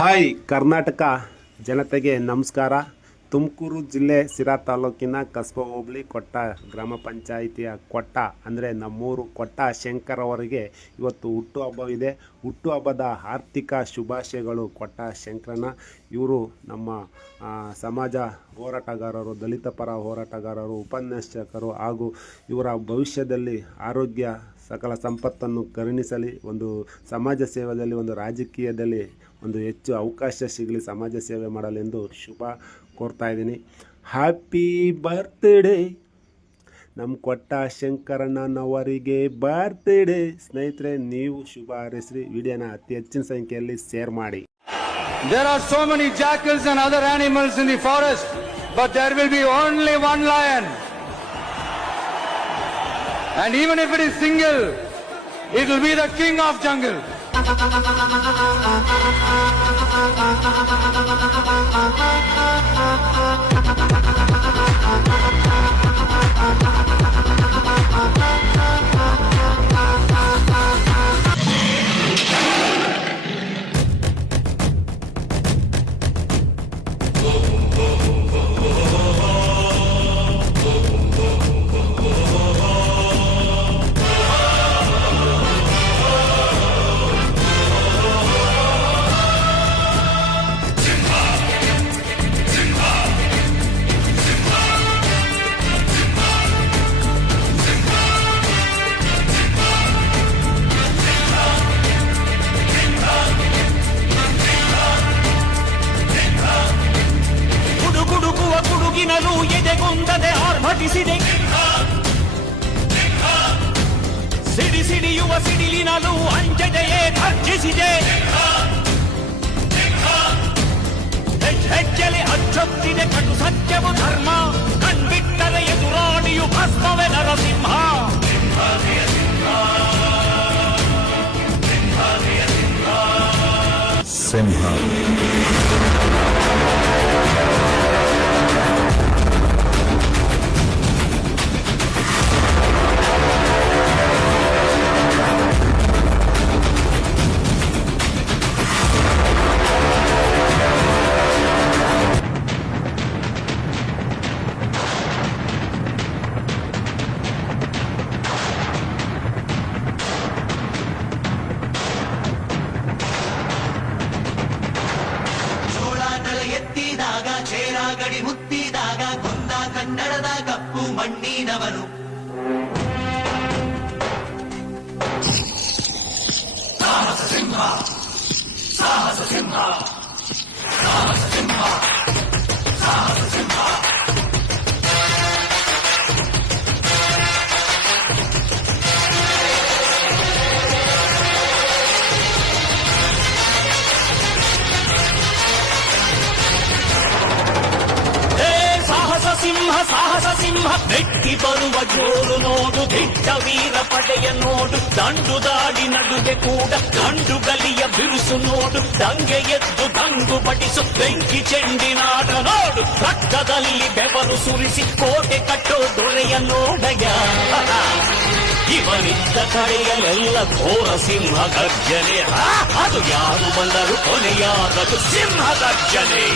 Hi Karnataka ಜನತೆಗೆ ನಮಸ್ಕಾರ. ತುಮಕೂರು ಜಿಲ್ಲೆ ಸಿರಾ ತಾಲೂಕಿನ ಕಸ್ಬಾ ಹೋಬಳಿ ಕೊಟ್ಟ ಗ್ರಾಮ ಪಂಚಾಯಿತಿಯ ಕೊಟ್ಟ ಅಂದರೆ ನಮ್ಮೂರು ಕೊಟ್ಟ ಶಂಕರ್ ಅವರಿಗೆ ಇವತ್ತು ಹುಟ್ಟುಹಬ್ಬವಿದೆ. ಹುಟ್ಟುಹಬ್ಬದ ಆರ್ಥಿಕ ಶುಭಾಶಯಗಳು ಕೊಟ್ಟ ಶಂಕರನ. ಇವರು ನಮ್ಮ ಸಮಾಜ ಹೋರಾಟಗಾರರು, ದಲಿತ ಪರ ಹೋರಾಟಗಾರರು, ಉಪನ್ಯಾಸಕರು ಹಾಗೂ ಇವರ ಭವಿಷ್ಯದಲ್ಲಿ ಆರೋಗ್ಯ ಸಕಲ ಸಂಪತ್ತನ್ನು ಕರುಣಿಸಲಿ. ಒಂದು ಸಮಾಜ ಸೇವೆಯಲ್ಲಿ, ಒಂದು ರಾಜಕೀಯದಲ್ಲಿ ಒಂದು ಹೆಚ್ಚು ಅವಕಾಶ ಸಿಗಲಿ ಸಮಾಜ ಸೇವೆ ಮಾಡಲೆಂದು ಶುಭ ಕೋರ್ತಾ ಇದ್ದೀನಿ. ಹ್ಯಾಪಿ ಬರ್ತ್ಡೇ ನಮ್ಮ ಕೊಟ್ಟ ಶಂಕರಣ್ಣನವರಿಗೆ ಬರ್ತ್ಡೇ. ಸ್ನೇಹಿತರೆ, ನೀವು ಶುಭ ಹಾರೈಸ್ರಿ. ವಿಡಿಯೋನ ಅತಿ ಹೆಚ್ಚಿನ ಸಂಖ್ಯೆಯಲ್ಲಿ ಶೇರ್ ಮಾಡಿ. There are so many jackals and other animals in the forest, but there will be only one lion. And even if it is single, it will be the king of jungle. ಎದೆಗುಂದದೆ ಆರ್ಭಟಿಸಿದೆ, ಸಿಡಿ ಸಿಡಿಯುವ ಸಿಡಿಲಿನಲ್ಲೂ ಅಂಜದೆಯೇ ಧರ್ಜಿಸಿದೆ. ಹೆಜ್ಜೆಲೆ ಅಚ್ಚೊತ್ತಿದೆ ಕಟು ಸತ್ಯವು ಧರ್ಮ, ಕಣ್ಬಿಟ್ಟರೆ ಎದುರಾಣಿಯು ಭಸ್ಮವೇ ನರಸಿಂಹ. ಸಿಂಹ ಗಡಿ ಮುತ್ತಿದಾಗ ಕೊಂದ ಕನ್ನಡದ ಕಪ್ಪು ಮಣ್ಣಿನವನು. ಸಾಹಸ ಸಿಂಹ, ಸಾಹಸ ಸಿಂಹ, ಸಾಹಸ ಸಿಂಹ, ಸಾಹಸ ಸಿಂಹ. ಸಿಂಹ ಸಾಹಸ ಸಿಂಹ ಬೆಟ್ಟಿ ಬರುವ ಜೋರು ನೋಡು, ದಿಟ್ಟ ವೀರ ಪಡೆಯ ನೋಡು, ದಂಡು ದಾಡಿ ನಡುಗೆ ಕೂಡ ಗಂಡು ಗಲಿಯ ಬಿರುಸು ನೋಡು, ದಂಗೆ ಎದ್ದು ದಂಗು ಬಡಿಸು ಬೆಂಕಿ ಚೆಂಡಿನಾಟ ನೋಡು, ರಕ್ತದಲ್ಲಿ ಬೆವರು ಸುರಿಸಿ ಕೋಟೆ ಕಟ್ಟೋ ದೊರೆಯ ನೋಡಯ. ಇವನಿದ್ದ ಕಡೆಯಲ್ಲೆಲ್ಲ ಘೋರ ಸಿಂಹ ಗರ್ಜನೆ, ಅದು ಯಾರು ಬಂದರು ಕೊನೆಯಾದದು ಸಿಂಹ ಗರ್ಜನೆ.